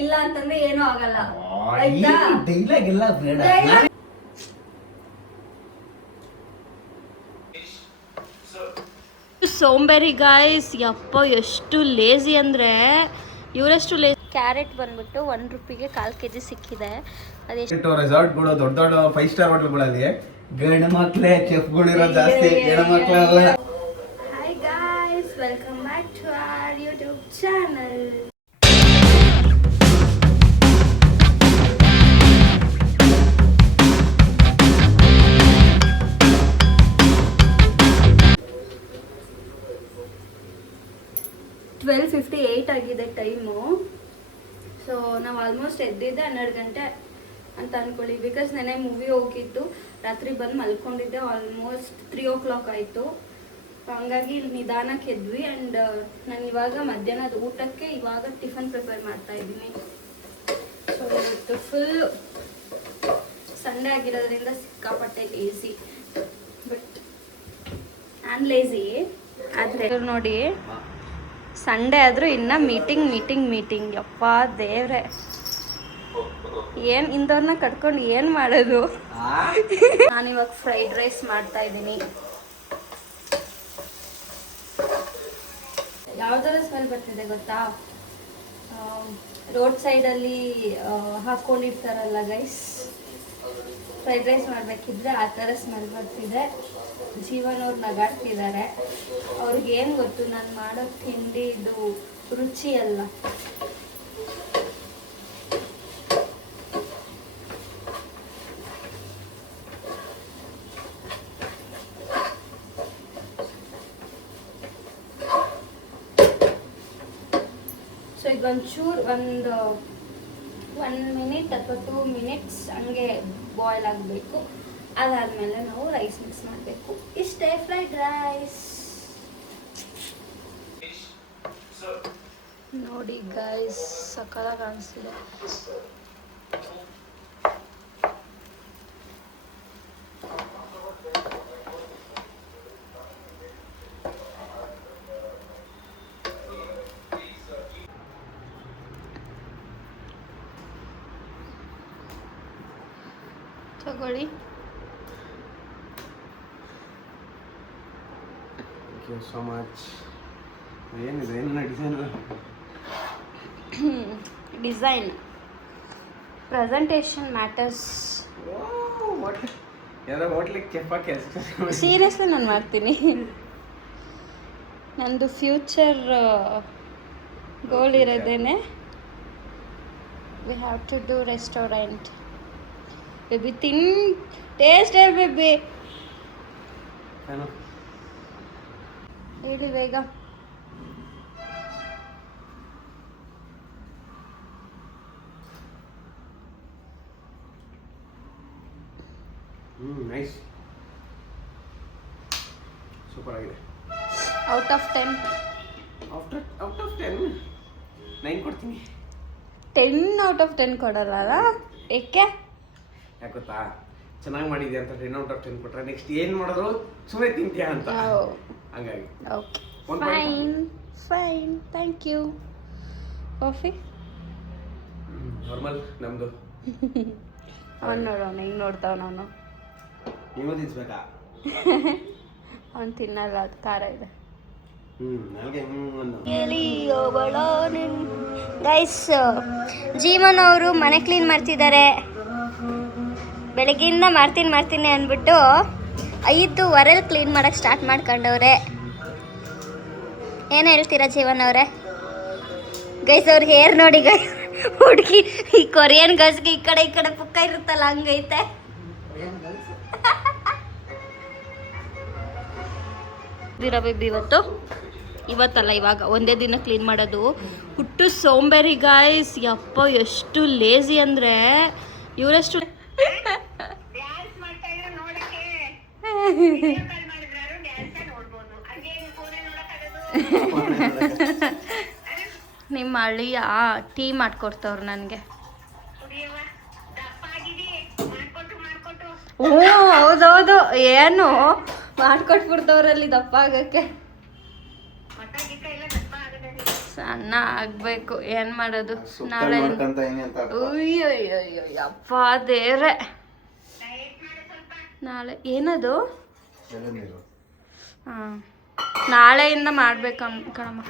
ಇಲ್ಲ ಅಂತಂದ್ರೆ ಏನೂ ಆಗಲ್ಲ. ಡೈಲಾಗ್ ಎಲ್ಲ ಬೇಡ. ಸೋಂಬೇರಿ ಗಾಯ್ಸ್, ಯಪ್ಪ ಎಷ್ಟು ಲೇಜಿ ಅಂದರೆ ಇವರಷ್ಟು ಲೇಜಿ. ಕ್ಯಾರೆಟ್ ಬಂದ್ಬಿಟ್ಟು 1 ರೂಪಿಗೆ 1/4 kg ಸಿಕ್ಕಿದೆ. ಅದೆಷ್ಟು ರೆಸಾರ್ಟ್ಗಳು ದೊಡ್ಡ ದೊಡ್ಡ 5 ಸ್ಟಾರ್ ಹೋಟೆಲ್ಗಳಲ್ಲಿ ಗಂಡು ಮಕ್ಕಳೇ ಚೆಫ್ಗಳಿರೋ ಜಾಸ್ತಿ, ಹೆಣ್ಣು ಮಕ್ಕಳು. Hi guys, welcome back to our YouTube channel. (12:58) ಆಗಿದೆ ಟೈಮು. ಸೊ ನಾವು ಆಲ್ಮೋಸ್ಟ್ ಎದ್ದಿದ್ದೆ 12 ಗಂಟೆ ಅಂತ ಅಂದ್ಕೊಳ್ಳಿ. ಬಿಕಾಸ್ ನೆನೆ ಮೂವಿ ಹೋಗಿದ್ದು, ರಾತ್ರಿ ಬಂದು ಮಲ್ಕೊಂಡಿದ್ದೆ. ಆಲ್ಮೋಸ್ಟ್ 3 o'clock ಆಯಿತು. ಹಂಗಾಗಿ ಇಲ್ಲಿ ನಿಧಾನಕ್ಕೆ ಎದ್ವಿ. ಆ್ಯಂಡ್ ನಾನು ಇವಾಗ ಮಧ್ಯಾಹ್ನದ ಊಟಕ್ಕೆ ಇವಾಗ ಟಿಫನ್ ಪ್ರಿಪೇರ್ ಮಾಡ್ತಾ ಇದ್ದೀನಿ. ಸೊ ಇವತ್ತು ಫುಲ್ ಸಂಡೇ ಆಗಿರೋದ್ರಿಂದ ಸಿಕ್ಕಾಪಟ್ಟೆ ಲೇಸಿ. ಬಟ್ ನಾನು ಲೇಸಿ ಆದರೆ ನೋಡಿ, ಸಂಡೇ ಆದರೂ ಇನ್ನೂ ಮೀಟಿಂಗ್. ಯಪ್ಪ ದೇವ್ರೆ, ಏನು ಇಂಥವ್ರನ್ನ ಕಟ್ಕೊಂಡು ಏನು ಮಾಡೋದು. ನಾನಿವಾಗ ಫ್ರೈಡ್ ರೈಸ್ ಮಾಡ್ತಾ ಇದ್ದೀನಿ. ಯಾವ ಥರ ಸ್ಮೆಲ್ ಬರ್ತಿದೆ ಗೊತ್ತಾ? ರೋಡ್ ಸೈಡಲ್ಲಿ ಹಾಕ್ಕೊಂಡಿರ್ತಾರಲ್ಲ ಗೈಸ್, ಫ್ರೈಡ್ ರೈಸ್ ಮಾಡಬೇಕಿದ್ರೆ ಆ ಥರ ಸ್ಮೆಲ್ ಬರ್ತಿದೆ. ಜೀವನ್ ಅವ್ರು ನಗಾಡ್ತಿದ್ದಾರೆ. ಅವ್ರಿಗೇನು ಗೊತ್ತು ನಾನು ಮಾಡೋ ತಿಂಡಿದು ರುಚಿ ಅಲ್ಲ. ಸೊ ಈಗ ಒಂಚೂರು ಒಂದು 1 minute ಅಥವಾ 2 minutes ಹಂಗೆ ಬಾಯ್ಲ್ ಆಗಬೇಕು. ಅದಾದಮೇಲೆ ನಾವು ರೈಸ್ ಮಿಕ್ಸ್ ಮಾಡಬೇಕು. ಇಷ್ಟೇ ಫ್ರೈಡ್ ರೈಸ್. ನೋಡಿ ಗೈಸ್, ಸಕ್ಕತ್ತಾಗಿ ಕಾಣಿಸ್ತಿದೆ. ತಗೊಳ್ಳಿ. So much. ಏನಿದೆ, ಏನಿಲ್ಲ ಡಿಸೈನ್ ಪ್ರೆಸೆಂಟೇಷನ್ ಮ್ಯಾಟರ್ಸ್. ಸೀರಿಯಸ್ಲಿ ನಾನು ಮಾಡ್ತೀನಿ. ನಂದು ಫ್ಯೂಚರ್ ಗೋಲ್ ಇರೋದೇನೆ, we have to do restaurant. Baby taste baby ಹೇಳಿ ಬೇಗ. ನೈಸ್, ಸೂಪರ್ ಆಗಿದೆ. ಔಟ್ ಆಫ್ 10 9 ಕೊಡ್ತೀನಿ. 10 out of 10 ಕೊಡಲ್ಲ? ಏಕೆ? ಯಾಕೆ ಗೊತ್ತಾ, ಚೆನ್ನಾಗಿ ಮಾಡಿದ್ಯಾ ಅಂತ 10 out of 10 ಕೊಟ್ರೆ ನೆಕ್ಸ್ಟ್ ಏನು ಮಾಡಿದ್ರು ಸುಮ್ಮನೆ ತಿಂತೀಯಾ ಅಂತ, ಹಂಗಾಗಿ. Okay, fine, thank you. Coffee normal ನಮ್ಮದು. ಅವ್ನು ನೋಡೋಣ, ಹಿಂಗೆ ನೋಡ್ತಾವ. ನಾನು ನೀವು ತಿನ್ಸ್ಬೇಕಾ? ಅವ್ನು ತಿನ್ನಲ್ಲ, ಅದು ಖಾರ ಇದೆ. ಗೈಸ್, ಜೀವನ್ ಅವರು ಮನೆ ಕ್ಲೀನ್ ಮಾಡ್ತಿದ್ದಾರೆ. ಬೆಳಗ್ಗೆಯಿಂದ ಮಾಡ್ತೀನಿ ಅಂದ್ಬಿಟ್ಟು 5:15 ಕ್ಲೀನ್ ಮಾಡೋಕ್ಕೆ ಸ್ಟಾರ್ಟ್ ಮಾಡ್ಕೊಂಡವ್ರೆ. ಏನು ಹೇಳ್ತೀರಾ ಜೀವನ್ ಅವರೇ? ಗೈಸ್, ಅವ್ರ ಹೇರ್ ನೋಡಿ ಗೈಸ್, ಹುಡುಗಿ ಈ ಕೊರಿಯನ್ ಗರ್ಲ್ಸ್ಗೆ ಈ ಕಡೆ ಪುಕ್ಕ ಇರುತ್ತಲ್ಲ, ಹಂಗೈತೆ. ಬೇಬಿ ಇವತ್ತಲ್ಲ, ಇವಾಗ ಒಂದೇ ದಿನ ಕ್ಲೀನ್ ಮಾಡೋದು. ಹುಟ್ಟು ಸೋಂಬೇರಿ ಗಾಯ್ಸ್, ಯಪ್ಪ ಎಷ್ಟು ಲೇಜಿ ಅಂದರೆ ಇವರಷ್ಟು. ನಿಮ್ಮ ಹಳ್ಳಿಯ ಟೀ ಮಾಡ್ಕೊಡ್ತವ್ರು ನನಗೆ. ಹ್ಞೂ, ಹೌದೌದು, ಏನು ಮಾಡ್ಕೊಟ್ಬಿಡ್ತವ್ರಲ್ಲಿ ದಪ್ಪ ಆಗಕ್ಕೆ. ಸಣ್ಣ ಆಗ್ಬೇಕು, ಏನ್ ಮಾಡೋದು. ಸುತ್ತ ನಾಳೆ ನೋಡ್ಕಂತ ಏನಿ ಅಂತ ಅರ್ಥ. ಅಯ್ಯಯ್ಯಪ್ಪ ದೇವ್ರೆ, ನಾಳೆ ಏನದು? ಎಳನೀರು. ಹಾಂ, ನಾಳೆಯಿಂದ ಮಾಡ್ಬೇಕು ಕಣಮ್ಮ.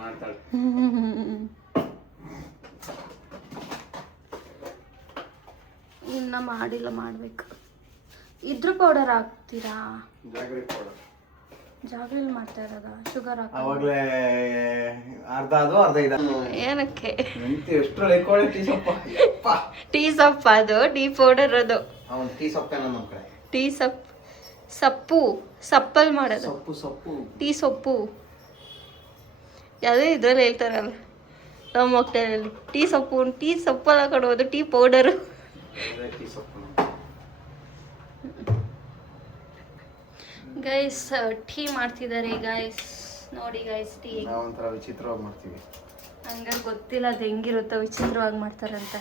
ಮಾಡ್ತಾಳೆ. ಇನ್ನ ಮಾಡಿಲ್ಲ, ಮಾಡ್ಬೇಕು. ಇದ್ರ ಪೌಡರ್ ಹಾಕ್ತೀರಾ? Jaggery powder. ಜಾಗ್ರಿಲಿ ಮಾಡ್ತಾ ಇರೋದಾ? ಶುಗರ್ ಹಾಕಿ ಅವಾಗಲೇ ಅರ್ಧ ಅದು ಅರ್ಧ ಇದು. ಏನಕ್ಕೆ? ಎಷ್ಟು ಲೆಕ್ಕೊಳ್ಳಿ ಟೀ ಸೊಪ್ಪ. ಟೀ ಸೊಪ್ಪು ಅದು, ಟೀ ಪೌಡರ್ ಅದು. ಅವನು ಟೀ ಸೊಪ್ಪು ನಮ್ಮ ಕಡೆ. ಟೀ ಸೊಪ್ಪು ಸಪ್ಪಲ್ಲಿ ಮಾಡೋದು. ಸೊಪ್ಪು ಟೀ ಸೊಪ್ಪು ಯಾವುದೇ ಇದ್ರಲ್ಲಿ ಹೇಳ್ತಾರಲ್ಲ ನಮ್ಮ ಮೊಟ್ಟೆಯಲ್ಲಿ, ಟೀ ಸೊಪ್ಪಲ್ಲ ಕೊಡೋದು, ಟೀ ಪೌಡರು. ಟೀ ಸೊಪ್ಪು. ಗೈಸ್ ಟೀ ಮಾಡ್ತಿದ್ದಾರೆ ಗೈಸ್, ನೋಡಿ ಗೈಸ್ ಟೀ. ನಾವೊಂಥರ ವಿಚಿತ್ರವಾಗಿ ಮಾಡ್ತೀವಿ. ಹಂಗೆ ಗೊತ್ತಿಲ್ಲ ಅದು ಹೆಂಗಿರುತ್ತೋ, ವಿಚಿತ್ರವಾಗಿ ಮಾಡ್ತಾರಂತೆ.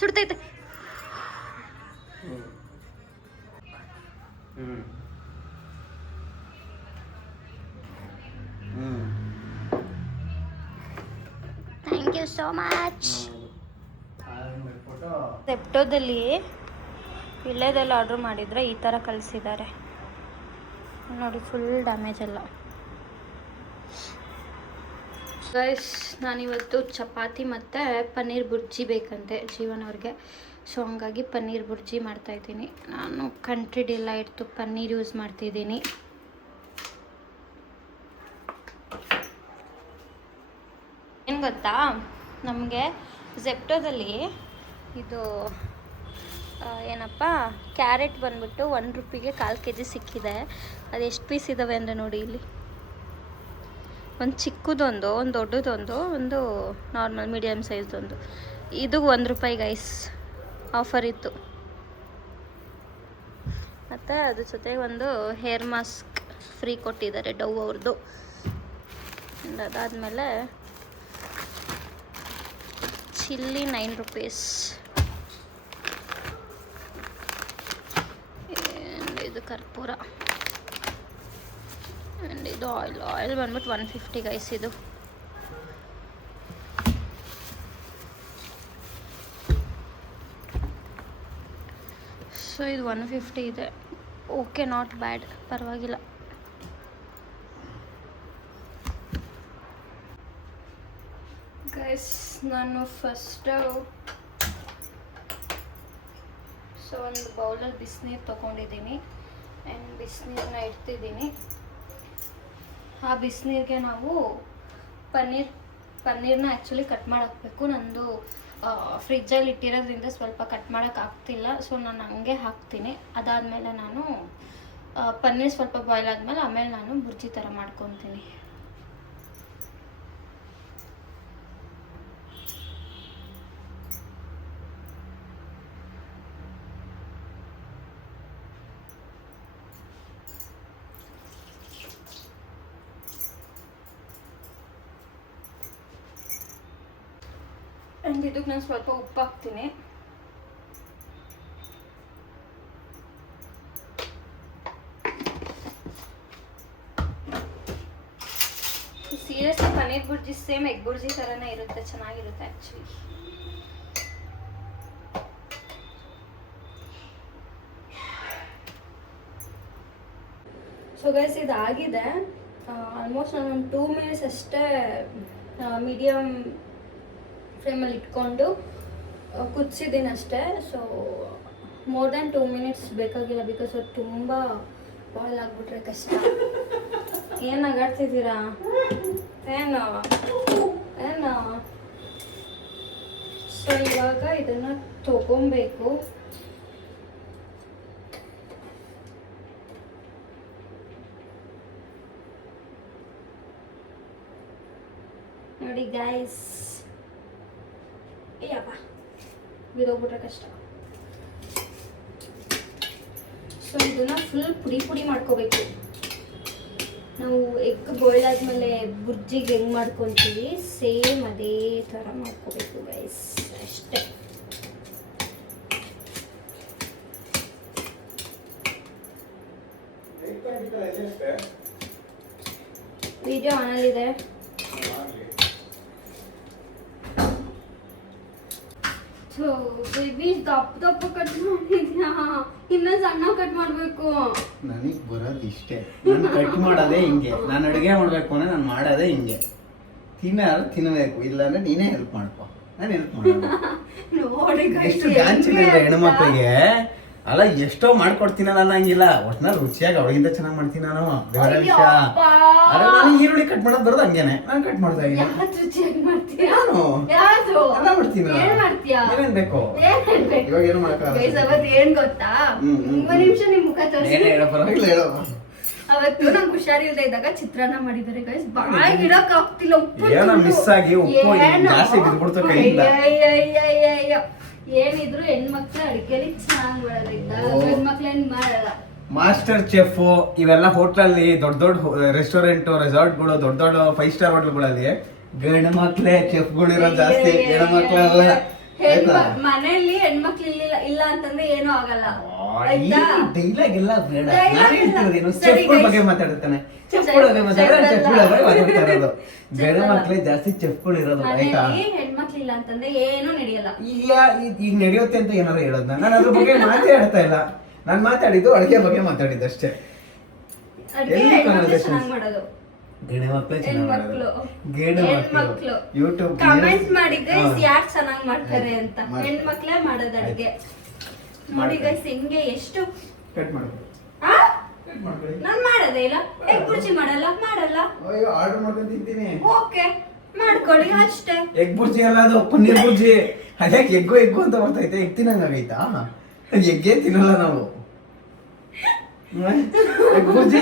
ಸುಡ್ತೈತೆ. Thank you so much. ಜೆಪ್ಟೋದಲ್ಲಿ ಇಳ್ಳೆದೆಲ್ಲ ಆರ್ಡ್ರ್ ಮಾಡಿದರೆ ಈ ಥರ ಕಳಿಸಿದ್ದಾರೆ ನೋಡಿ, ಫುಲ್ ಡ್ಯಾಮೇಜ್ ಎಲ್ಲ. ಗೈಸ್ ನಾನಿವತ್ತು ಚಪಾತಿ ಮತ್ತು ಪನ್ನೀರ್ ಬುರ್ಜಿ ಬೇಕಂತೆ ಜೀವನ್ ಅವ್ರಿಗೆ, ಸೊ ಹಂಗಾಗಿ ಪನ್ನೀರ್ ಬುರ್ಜಿ ಮಾಡ್ತಾಯಿದ್ದೀನಿ. ನಾನು ಕಂಟ್ರಿ ಡಿಲೈಟ್ ಪನ್ನೀರ್ ಯೂಸ್ ಮಾಡ್ತಿದ್ದೀನಿ. ಏನು ಗೊತ್ತಾ, ನಮಗೆ ಜೆಪ್ಟೋದಲ್ಲಿ ಇದು ಏನಪ್ಪ ಕ್ಯಾರೆಟ್ ಬಂದ್ಬಿಟ್ಟು 1 ರೂಪಿಗೆ 1/4 kg ಸಿಕ್ಕಿದೆ. ಅದು ಎಷ್ಟು ಪೀಸ್ ಇದ್ದಾವೆ ಅಂದರೆ ನೋಡಿ, ಇಲ್ಲಿ ಒಂದು ಚಿಕ್ಕದೊಂದು, ಒಂದು ದೊಡ್ಡದೊಂದು, ಒಂದು ನಾರ್ಮಲ್ ಮೀಡಿಯಮ್ ಸೈಜ್ದೊಂದು. ಇದು 1 ರೂಪಾಯಿ ಗೈಸ್, ಆಫರ್ ಇತ್ತು. ಮತ್ತು ಅದ್ರ ಜೊತೆಗೆ ಒಂದು ಹೇರ್ ಮಾಸ್ಕ್ ಫ್ರೀ ಕೊಟ್ಟಿದ್ದಾರೆ ಡವ್ ಅವ್ರದ್ದು. ಅದಾದಮೇಲೆ ಚಿಲ್ಲಿ 9 ರೂಪೀಸ್. ಇದು ಕರ್ಪೂರ ಆ್ಯಂಡ್ ಇದು ಆಯಿಲ್ ಬಂದ್ಬಿಟ್ಟು 150 ಗೈಸ್. ಇದು ಸೊ ಇದು 150 ಇದೆ. ಓಕೆ, ನಾಟ್ ಬ್ಯಾಡ್, ಪರವಾಗಿಲ್ಲ. ಗೈಸ್ ನಾನು ಫಸ್ಟು ಒಂದು ಬೌಲಲ್ಲಿ ಬಿಸಿನೀರು ತೊಗೊಂಡಿದ್ದೀನಿ ಆ್ಯಂಡ್ ಬಿಸಿನೀರನ್ನ ಇಡ್ತಿದ್ದೀನಿ. ಆ ಬಿಸಿನೀರಿಗೆ ನಾವು ಪನ್ನೀರ್ನ ಆ್ಯಕ್ಚುಲಿ ಕಟ್ ಮಾಡಾಕಬೇಕು. ನಂದು ಫ್ರಿಜ್ಜಲ್ಲಿ ಇಟ್ಟಿರೋದ್ರಿಂದ ಸ್ವಲ್ಪ ಕಟ್ ಮಾಡೋಕ್ಕಾಗ್ತಿಲ್ಲ, ಸೊ ನಾನು ಹಂಗೆ ಹಾಕ್ತೀನಿ. ಅದಾದಮೇಲೆ ನಾನು ಪನ್ನೀರ್ ಸ್ವಲ್ಪ ಬಾಯ್ಲ್ ಆದಮೇಲೆ ಆಮೇಲೆ ನಾನು ಬುರ್ಜಿ ಥರ ಮಾಡ್ಕೊತೀನಿ. ಆ್ಯಂಡ್ ಇದಕ್ಕೆ ನಾನು ಸ್ವಲ್ಪ ಉಪ್ಪು ಹಾಕ್ತೀನಿ. Seriously paneer bhurji same egg bhurji ಥರನೇ ಇರುತ್ತೆ, ಚೆನ್ನಾಗಿರುತ್ತೆ ಆ್ಯಕ್ಚುಲಿ. ಸೊ ಗೈಸ್ ಇದಾಗಿದೆ. ಆಲ್ಮೋಸ್ಟ್ ನಾನು ಒಂದು 2 ಮಿನಿಟ್ಸ್ ಅಷ್ಟೇ ಮೀಡಿಯಮ್ ಫ್ಲೇಮಲ್ಲಿ ಇಟ್ಕೊಂಡು ಕುದಿಸಿದ್ದೀನಿ ಅಷ್ಟೇ. ಸೊ ಮೋರ್ ದ್ಯಾನ್ 2 ಮಿನಿಟ್ಸ್ ಬೇಕಾಗಿಲ್ಲ, ಬಿಕಾಸ್ ಅದು ತುಂಬ ಬಾಯ್ಲ್ ಆಗಿಬಿಟ್ರೆ ಕಷ್ಟ. ಏನು ನಗಾಡ್ತಿದ್ದೀರಾ? ಏನು ಸೊ ಇವಾಗ ಇದನ್ನು ತಗೊಬೇಕು. ನೋಡಿ ಗೈಸ್, ಅಯ್ಯಪ್ಪ ಬಿದೋಗ್ಬಿಟ್ರೆ ಕಷ್ಟ. ಸೊ ಇದನ್ನ ಫುಲ್ ಪುಡಿ ಮಾಡ್ಕೋಬೇಕು. ನಾವು ಎಗ್ ಬಾಯ್ಲ್ ಆದಮೇಲೆ ಬುರ್ಜಿಗೆ ಹೆಂಗೆ ಮಾಡ್ಕೊತೀವಿ ಸೇಮ್ ಅದೇ ಥರ ಮಾಡ್ಕೋಬೇಕು ಗೈಸ್, ಅಷ್ಟೇ. ವಿಡಿಯೋ ಆನಲ್ಲಿದೆ. ಬೇಬಿ ದಪ್ಪ ಕಟ್ ಮಾಡಿದ್ಯಾ, ಇನ್ನ ಸಣ್ಣ ಕಟ್ ಮಾಡ್ಬೇಕು. ನನಗೆ ಬರೋದು ಇಷ್ಟೇ, ನಾನು ಕಟ್ ಮಾಡೋದೇ ಹಿಂಗೆ. ನಾನು ಅಡುಗೆ ಮಾಡಬೇಕು ಅಂದ್ರೆ ನಾನು ಮಾಡೋದೇ ಹಿಂಗೆ. ತಿನ್ನಬೇಕು, ಇಲ್ಲಾಂದ್ರೆ ನೀನೇ ಹೆಲ್ಪ್ ಮಾಡ್ಕೊ, ನಾನು ಹೆಲ್ಪ್ ಮಾಡೋದು. ನೋಡಿ ಎಷ್ಟು ಗಾಂಚಿಲ್ಲ ಹೆಣ್ಮಕ್ಳಿಗೆ ಅಲ್ಲ, ಎಷ್ಟೋ ಮಾಡ್ಕೊಡ್ತೀನಲ್ಲ ಅನ್ನಂಗಿಲ್ಲ, ಒಟ್ನಲ್ಲಿ ರುಚಿಯಾಗಿ ಅವಳಿಗಿಂತ ಚೆನ್ನಾಗಿ ಮಾಡ್ತೀನಿ ನಾನು. ಬೇರೆ ವಿಷಯ ಅಲ್ಲ, ನಾನು ಈರುಳ್ಳಿ ಕಟ್ ಮಾಡೋದು ಬರೋದು ಹಂಗೇನೆ, ನಾನು ಕಟ್ ಮಾಡ್ತಾ ಇದ್ದೀನಿ. ನಾನು ಎಲ್ಲ ಮಾಡ್ತೀನಿ. ಏನೇನ್ ಬೇಕು ಇವಾಗ ಏನು ಮಾಡಕ್ಕಾಗಲ್ಲ. ಏನ್ ಗೊತ್ತಾ, 3 ನಿಮಿಷ ನಿಮ್ ಮುಖ ತೋರಿಸಿ. ಪರವಾಗಿಲ್ಲ ಹೇಳೋ. ಅವತ್ತು ನಂಗೆ ಹುಷಾರಿಲ್ದೆ ಇದ್ದಾಗ ಚಿತ್ರಾನ್ನ ಮಾಡಿದ್ದಾರೆ ಗೈಸ್, ಬಾಯಿ ಇಡಕ್ ಆಗ್ತಿಲ್ಲ. ಏನೋ ಮಿಸ್ ಆಗಿ ಉಪ್ಪು ಜಾಸ್ತಿ ಬಿದ್ಬಿಡ್ತು ಕೈಯಿಂದ. ಏನಿದ್ರು ಹೆಣ್ಮಕ್ಳು ಅಡಿಗೆಲಿ ಚೆನ್ನಾಗಿ ಮಾಡೋದ್ರಿಂದ ಹೆಣ್ಮಕ್ಳೇನ್ ಮಾಡಲ್ಲ. ಮಾಸ್ಟರ್ ಚೆಫ್ ಇವೆಲ್ಲ ಹೋಟ್ಲಲ್ಲಿ ದೊಡ್ಡ ದೊಡ್ಡ ರೆಸ್ಟೋರೆಂಟ್ ರೆಸಾರ್ಟ್ಗಳು ದೊಡ್ಡ ದೊಡ್ಡ 5 ಸ್ಟಾರ್ ಹೋಟ್ಲ್ಗಳಲ್ಲಿ ಗಂಡು ಮಕ್ಳೇ ಚೆಫ್ಗಳು ಇರೋದು ಜಾಸ್ತಿ, ಹೆಣ್ಮಕ್ಳು ಮನೆಯಲ್ಲಿ ಹೆಣ್ಮಕ್ಳು ಇಲ್ಲ ಅಂತಂದ್ರೆ ಏನೂ ಆಗಲ್ಲ. ಡೈಲಾಗ್ ಎಲ್ಲ ಬೇಡ, ನಾನು ಹೇಳ್ತಿರೋದೇನು ಚೆಫ್ಗಳ ಬಗ್ಗೆ ಮಾತಾಡ್ತಾನೆ. ಚೆಫ್ಗಳ ಬಗ್ಗೆ ಮಾತಾಡಿದ್ರೆ ಚೆಫ್ಗಳ ಬಗ್ಗೆ ಮಾತಾಡ್ತಾ ಇರೋದು. ಗಂಡು ಮಕ್ಳೇ ಜಾಸ್ತಿ ಚೆಫ್ಗಳು ಇರೋದು, ಆಯ್ತಾ? ಹೆಣ್ಮಕ್ಳು ಇಲ್ಲ ಅಂತಂದ್ರೆ ಏನೂ ನಡೆಯಲ್ಲ. ಈಗ ನಡೆಯುತ್ತೆ ಅಂತ ಏನಾದ್ರು ಹೇಳೋದ್, ನಾನು ಅದ್ರ ಬಗ್ಗೆ ಮಾತಾಡ್ತಾ ಇಲ್ಲ. ನಾನು ಮಾತಾಡಿದ್ದು ಅಡುಗೆ ಬಗ್ಗೆ ಮಾತಾಡಿದ್ದು ಅಷ್ಟೇ. ಯೂಟ್ಯೂಬ್ ಕಮೆಂಟ್ ಮಾಡಿ ಗೈಸ್ ಯಾರು ಚೆನ್ನಾಗಿ ಮಾಡ್ತಾರೆ ಅಂತ. ಹೆಣ್ಮಕ್ಳೇ ಮಾಡೋದು ಅಡುಗೆ. ನೋಡಿ ಗೈಸ್ ಹೆಂಗೆ ಎಷ್ಟು ಕಟ್ ಮಾಡ್ಬೋದು. ನಾನ್ ಮಾಡೋದೇ ಇಲ್ಲ. ಎಗ್ ಬುರ್ಜಿ ಮಾಡಲ್ಲ. ಆರ್ಡರ್ ಮಾಡ್ಕೊಂಡು ತಿಂತೀನಿ. ಓಕೆ ಮಾಡ್ಕೊಳ್ಳಿ ಅಷ್ಟೇ. ಎಗ್ ಬುರ್ಜಿ ಅಲ್ಲ, ಅದು ಪನ್ನೀರ್ ಬುರ್ಜಿ. ಅದಕ್ಕೆ ಎಗ್ಗು ಅಂತ ಬರ್ತೈತೆ, ಎಗ್ ತಿನ್ನಂಗಾಗೈತಾ? ಎಗ್ಗೇ ತಿನ್ನಲ್ಲ ನಾವು. ಎಗ್ ಬುರ್ಜಿ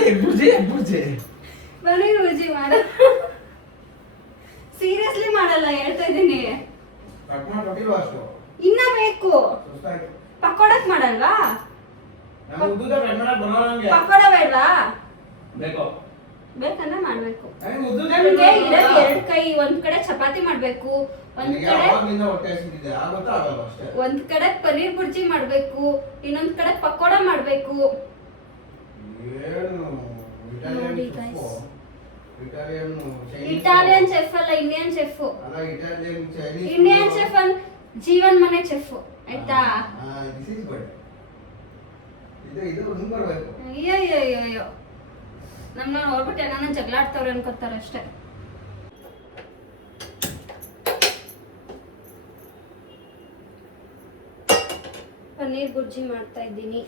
ಪನ್ನೀರ್ ಬುರ್ಜಿ ಮಾಡ ಸೀರಿಯಸ್ಲಿ ಮಾಡಲ್ಲ, ಹೇಳ್ತಾ ಇದೀನಿ. ಇನ್ನ ಬೇಕು. ಪಕೋಡಕ್ ಮಾಡಲ್ವಾ? ಪಕೋಡ ಬೇಡವಾ? ಬೇಕಂದ್ರೆ ಮಾಡ್ಬೇಕು. ನಮ್ಗೆ ಇರೋದು 2 ಕೈ. ಒಂದ್ ಕಡೆ ಚಪಾತಿ ಮಾಡ್ಬೇಕು, ಒಂದ್ ಕಡೆ ಪನ್ನೀರ್ ಬುರ್ಜಿ ಮಾಡ್ಬೇಕು, ಇನ್ನೊಂದ್ ಕಡೆ ಪಕೋಡ ಮಾಡ್ಬೇಕು. ನೋಡಿ ಗೈಸ್, ಇಟಾಲಿಯನ್ ಚೆಫ್ ಅಲ್ಲ, Indian chef. Indian chef Jeevan ಮನೆ ಚೆಫ್, ಆಯ್ತಾ? ಅಯ್ಯೋ ನಮ್ಮನ್ನ ನೋಡ್ಬಿಟ್ಟು ಏನಾನ ಜಗಳ ಆಡ್ತವ್ರೆ ಅನ್ಕೋತಾರೆ ಅಷ್ಟೇ. ಪನ್ನೀರ್ ಬುರ್ಜಿ ಮಾಡ್ತಾ ಇದ್ದೀನಿ.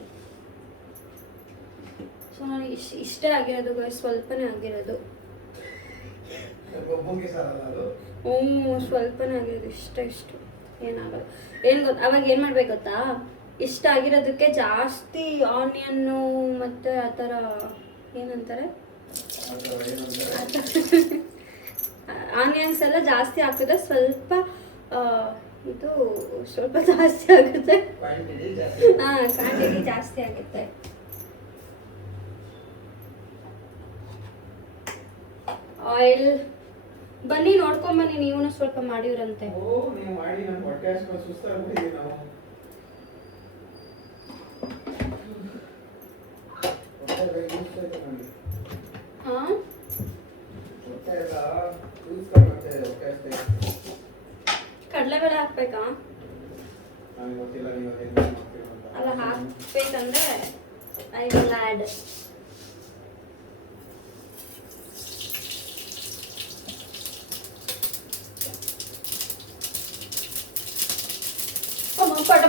ಸೊ ನಾನು ಇಷ್ಟೇ ಆಗಿರೋದು ಗೈಸ್, ಸ್ವಲ್ಪನೇ ಆಗಿರೋದು. ಸ್ವಲ್ಪನೇ ಆಗಿರೋದು, ಇಷ್ಟು ಏನಾಗಲ್ಲ. ಅವಾಗ ಏನು ಮಾಡ್ಬೇಕು ಗೊತ್ತಾ, ಇಷ್ಟ ಆಗಿರೋದಕ್ಕೆ ಜಾಸ್ತಿ ಆನಿಯನ್ನು ಮತ್ತು ಆ ಥರ ಏನಂತಾರೆ, ಆನಿಯನ್ಸ್ ಎಲ್ಲ ಜಾಸ್ತಿ ಹಾಕಿದ್ರೆ ಸ್ವಲ್ಪ ಇದು ಸ್ವಲ್ಪ ಜಾಸ್ತಿ ಆಗುತ್ತೆ. ಕ್ವಾಂಟಿಟಿ ಜಾಸ್ತಿ ಆಗುತ್ತೆ. ಆಯಿಲ್ ಬನ್ನಿ ನೋಡ್ಕೊಂಬನ್ನಿ, ನೀವು ಸ್ವಲ್ಪ ಮಾಡಿವ್ರಂತೆ. ಕಡಲೆಬೇಳೆ ಹಾಕ್ಬೇಕಾ? ಅಲ್ಲ, ಹಾಕ್ಬೇಕಂದ್ರೆ ಐ ವಿಲ್ ಆ್ಯಡ್.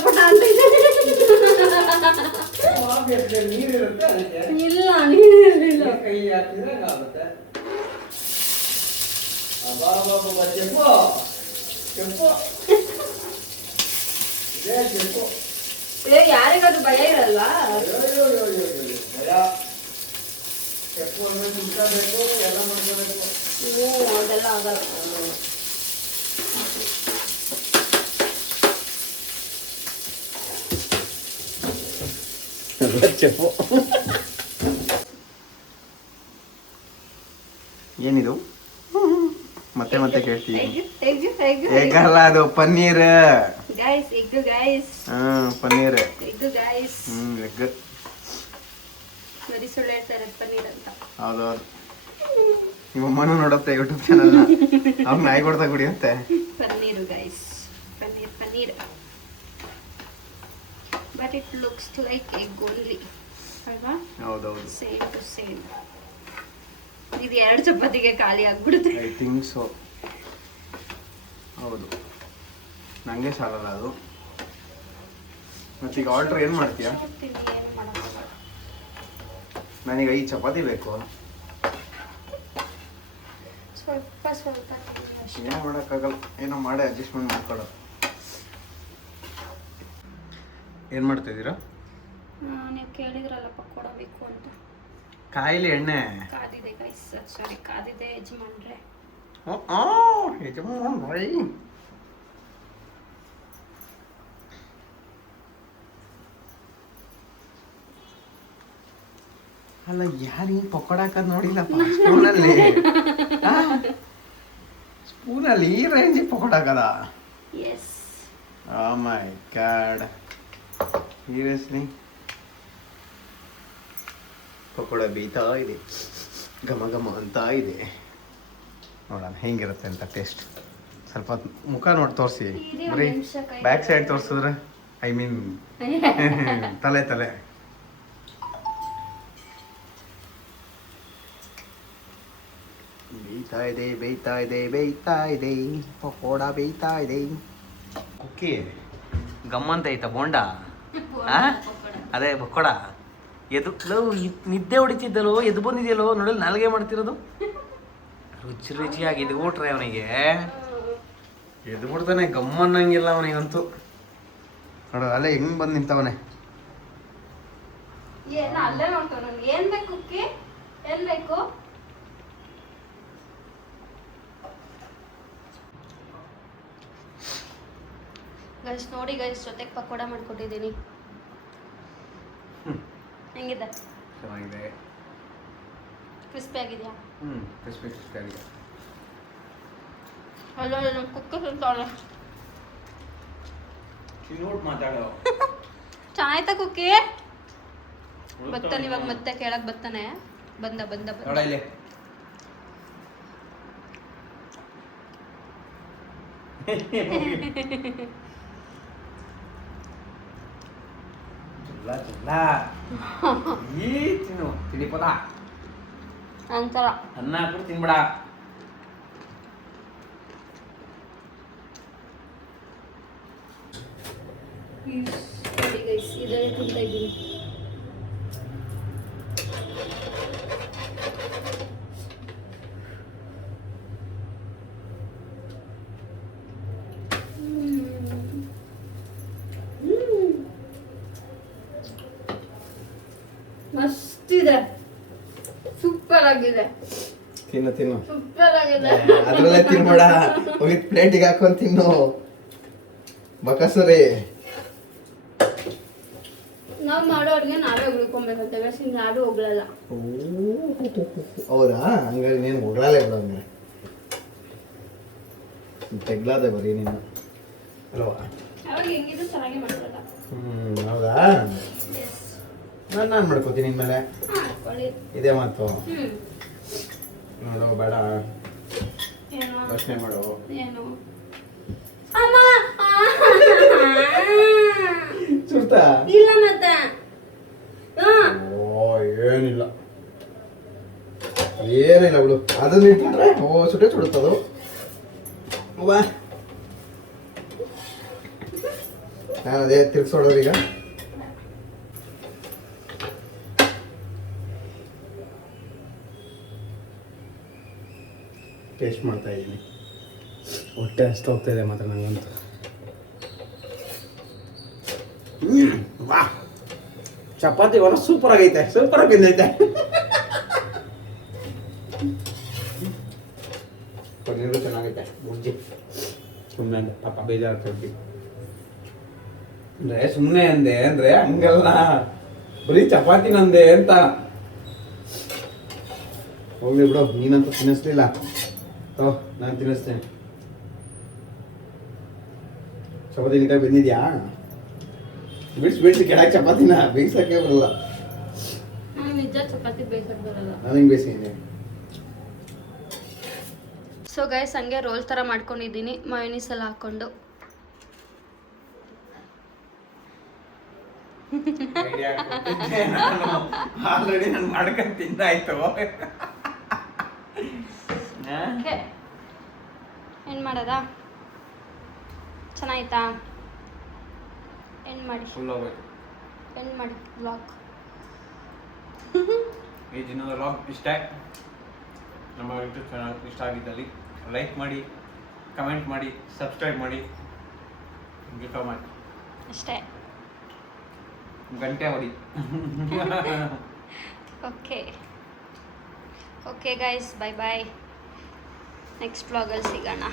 ಪಟ ಅಂತ ಇಲ್ಲ, ನೀರಿರಲಿಲ್ಲ. ಯಾರಿಗಾದ್ರು ಭಯ ಇರಲ್ವಾ? ಅದೆಲ್ಲ ಆಗಲ್ಲ. ಚೆಫು ಏನಿದು ಮತ್ತೆ ಮತ್ತೆ ಕೇಳ್ತೀವಿ. ಎಗ್ ಎಗ್ ಅಲ್ಲ, ಅದು paneer. Guys, egg guys. Paneer. Egg guys. Egg. ಬರೀ ಸುಳ್ಳು ಹೇಳ್ತಾರೆ ಪನ್ನೀರ್ ಅಂತ. ಹೌದೌದು. ನಿಮ್ಮ ಅಮ್ಮನೂ ನೋಡುತ್ತೆ ಯೂಟ್ಯೂಬ್ ಚಾನಲ್ನ. ಅವ್ರು ನಾಯಿ ಕೊಡ್ತಾ ಕುಡಿಯುತ್ತೆ. Paneer guys, paneer. But it looks like egg only ಅಲ್ವಾ? ಹೌದೌದು. Same to same. ಇದು 2 ಚಪಾತಿಗೆ ಖಾಲಿ ಆಗ್ಬಿಡುತ್ತೆ. I think so. ಹೌದು, ನನಗೆ ಸಾಲಲ್ಲ ಅದು. ಮತ್ತೀಗ ಆರ್ಡ್ರ್ ಏನು ಮಾಡ್ತೀಯಾ? ಏನು ಮಾಡೋಕ್ಕಾಗಲ್ಲ. ನನಗೆ 5 ಚಪಾತಿ ಬೇಕು. ಸ್ವಲ್ಪ ತಿನ್ನಿ ಅಷ್ಟೇ. ಏನೋ ಮಾಡೋಕ್ಕಾಗಲ್ಲ, ಏನೋ ಮಾಡಿ ಅಡ್ಜಸ್ಟ್ಮೆಂಟ್ ಮಾಡ್ಕೊಳ್ಳೋ. ಏನು ಮಾಡ್ತಾಯಿದ್ದೀರಾ? ನೀವು ಕೇಳಿದ್ರಲ್ಲ ಪಕೋಡ ಬೇಕು ಅಂತ. ಕಾಯಿಲೆ ಎಣ್ಣೆ ಕಾದಿದೆ ಗೈಸ್, ಸಾರಿ ಕಾದಿದೆ ಯಜಮಾನ್ರೆ. ಯಜಮಾನ್ರೈ. ಅಲ್ಲ, ಯಾರು ಹಿಂಗೆ ಪಕೋಡ ಹಾಕೋದು ನೋಡಿಲ್ಲಪ್ಪ ಸ್ಪೂನಲ್ಲಿ. ಸ್ಪೂನಲ್ಲಿ ಈ ರೇಂಜಿಗೆ ಪಕೋಡ ಹಾಕದ? ಎಸ್. ಓ ಮೈ ಗಾಡ್, ಸೀರಿಯಸ್ಲಿ ಪಕೋಡ ಬೇಯ್ತಾ ಇದೆ, ಘಮ ಘಮ ಅಂತ ಇದೆ. ನೋಡೋಣ ಹೆಂಗಿರುತ್ತೆ ಅಂತ ಟೇಸ್ಟ್. ಸ್ವಲ್ಪ ಮುಖ ನೋಡಿ ತೋರಿಸಿ, ಬರೀ ಬ್ಯಾಕ್ ಸೈಡ್ ತೋರಿಸಿದ್ರೆ, ಐ ಮೀನ್ ತಲೆ ತಲೆ. ಬೇಯ್ತಾ ಇದೆ, ಬೇಯ್ತಾ ಇದೆ, ಬೇಯ್ತಾ ಇದೆ, ಪಕೋಡ ಬೇಯ್ತಾ ಇದೆ. ಕುಕ್ಕಿ ಗಮ್ಮಂತ ಐತ ಬೋಂಡ. ಅದೇ ಪಕೋಡ. ನಿದ್ದೆ ಹೊಡಿತಿದ್ದಲ್ಲೋ, ಎದ್ದು ಬಂದಿದೆಯಲ್ಲೋ ನೋಡಲ್ ನಾಲ್ಗೆ ಮಾಡ್ತಿರೋದು. ರುಚಿ ರುಚಿಯಾಗಿ ಇದು ಊಟ್ರೆ ಅವನಿಗೆ ಎದ್ದು ಬಿಡ್ತಾನೆ, ಗಮ್ಮನ್ನಂಗಿಲ್ಲ ಅವನಿಗಂತೂ. ನೋಡು ಅಲ್ಲೇ ಹೆಂಗ್ ಬಂದು ನಿಂತವನೆ. ಅಲ್ಲೇ ನೋಡ್ತಾವ. ಏನ್ ಬೇಕು ಕುಕ್ಕಿ? ಏನ್ ಬೇಕು? ಗೈಸ್ ನೋಡಿ ಗೈಸ್, ಜೊತೆಗೆ ಪಕೋಡ ಮಾಡ್ಕೊಟ್ಟಿದ್ದೀನಿ. ಹೆಂಗಿದೆ? ಚೆನ್ನಾಗಿದೆ. ಕ್ರಿಸ್ಪಿ ಆಗಿದೆಯಾ? ಕ್ರಿಸ್ಪಿ ಕ್ರಿಸ್ಪಿ ಆಗಿದೆ. ಅಲ್ಲ ನಮ್ಮ ಕುಕ್ಕಿ ತಿಂತಾಳೆ. ನೋಟ್ ಮಾತಾಡೋ. ಚೆನ್ನಾಯ್ತಾ ಕುಕ್ಕಿ? ಬರ್ತಾನೆ ಇವಾಗ, ಮತ್ತೆ ಕೇಳಕ್ ಬರ್ತಾನೆ. ಬಂದ ಬಂದ ಬಂದ. ನೋಡ ಇಲ್ಲಿ. ಈ ತಿನ್ನು ತಿನ್ನಿಪದ ಅಂತಾರ. ಅನ್ನ ಹಾಕ್ಬಿಟ್ಟು ತಿನ್ಬಿಡ. ಇದೇ ತಿಂತಾ ಇದ್ದೀನಿ. ಮಸ್ತಿದೆ, ಸೂಪರ್ ಆಗಿದೆ. ತಿನ್ನು ತಿನ್ನು. ಸೂಪರ್ ಆಗಿದೆ. ಅದ್ರಲ್ಲೇ ತಿನ್ಬೇಡ, ವಿತ್ ಪ್ಲೇಟಿಗೆ ಹಾಕೊಂಡು ತಿನ್ನು. ಬಕಸರಿ. ನಾವು ಮಾಡೋ ಅಡುಗೆ ನಾವೇ ಉಳ್ಕೊಬೇಕಂತ ಗೈಸ್, ಯಾರು ಹೋಗ್ಲಲ್ಲ. ಹೌದಾ? ಹಂಗಾರೆ ನೀನು ಹೊಗಳಲೇ ಬಿಡ. ಹಂಗಾರೆ ತೆಗ್ಲಾದೆ ಬರೀ ನೀನು ಅಲ್ವಾ? ಅವಾಗ ಹೆಂಗಿದ್ರು ಚೆನ್ನಾಗಿ ಮಾಡ್ಕೊಲ್ಲ. ಹೌದಾ? ನಾನು ಮಾಡ್ಕೋತೀನಿ ಇನ್ಮೇಲೆ. ಇದೇ ಮಾತು. ನೋಡು ಬೇಡ, ಯೋಚನೆ ಮಾಡು. ಏನು ಸುಡ್ತಾ? ಇಲ್ಲ ಮತ್ತೆ. ಓ ಏನಿಲ್ಲ, ಏನಿಲ್ಲ ಬಿಡು. ಅದನ್ನ ಇಟ್ಬಿಟ್ರೆ ಸುಟ್ಟೆ ಸುಡುತ್ತದು. ಬಾ, ನಾನು ಅದೇ ತಿರ್ಗಿಸೋಡೋರೀಗ. ಟೇಸ್ಟ್ ಮಾಡ್ತಾ ಇದ್ದೀನಿ. ಹೊಟ್ಟೆ ಅಷ್ಟು ಹೋಗ್ತಾ ಇದೆ ಮಾತ್ರ ನನಗಂತೂ. ವಾ, ಚಪಾತಿ ಒಳ ಸೂಪರ್ ಆಗೈತೆ, ಸೂಪರ್ ಆಗಿ ಬಂದೈತೆ. ಪನ್ನೀರು ಚೆನ್ನಾಗೈತೆ. ಬುಜ್ಜಿ ಸುಮ್ಮನೆ ಪಾಪ ಬೇಜಾರಾಗ್ತೈತಿ ಅಂದ್ರೆ ಸುಮ್ಮನೆ ಅಂದೆ ಅಂದ್ರೆ ಹಂಗಲ್ಲ, ಬರೀ ಚಪಾತಿ ನಂದೆ ಅಂತ. ಹೋಗ್ಲಿ ಬಿಡು, ನೀನಂತೂ ತಿನ್ನಿಸ್ಲಿಲ್ಲ. ತೋ ನಾನು ತಿನ್ನಿಸ್ತೇನೆ. ಚಪಾತಿ ನಿಂಗೆ ಬಂದಿದ್ಯಾ? ಬಿಡಿಸಿ ಕೆಳಗೆ ಚಪಾತಿನ ಬೇಯಿಸೋಕ್ಕೆ ಬರಲ್ಲ. ನನಗೆ ನಿಜ ಚಪಾತಿ ಬೇಯಿಸಕ್ಕೆ ಬರಲ್ಲ. ನಾನು ಹಿಂಗೆ ಬೇಯಿಸಿದ್ದೀನಿ. ಸೊ ಗೈಸ್ ಹಂಗೆ ರೋಲ್ ಥರ ಮಾಡ್ಕೊಂಡಿದ್ದೀನಿ ಮಯೋನೀಸ್ ಎಲ್ಲ ಹಾಕ್ಕೊಂಡು. ಆಲ್ರೆಡಿ ನಾನು ಮಾಡ್ಕೊಂಡು ತಿಂದಾಯ್ತು. ಏನು ಮಾಡೋದಾ? ಚೆನ್ನಾಯ್ತಾ? ಎಂಡ್ ಮಾಡಿ ಬ್ಲಾಗ್. ಈ ದಿನದ ವ್ಲಾಗ್ ಇಷ್ಟ. ನಮ್ಮ ಯೂಟ್ಯೂಬ್ ಚಾನಲ್ ಇಷ್ಟ ಆಗಿದ್ದಲ್ಲಿ ಲೈಕ್ ಮಾಡಿ, ಕಮೆಂಟ್ ಮಾಡಿ, ಸಬ್ಸ್ಕ್ರೈಬ್ ಮಾಡಿ, ಮಾಡಿ ಅಷ್ಟೇ. ಗಂಟೆ ಹೊಡಿ. ಓಕೆ ಗೈಸ್, ಬಾಯ್ ಬಾಯ್. ನೆಕ್ಸ್ಟ್ ವ್ಲಾಗಲ್ಲಿ ಸಿಗೋಣ.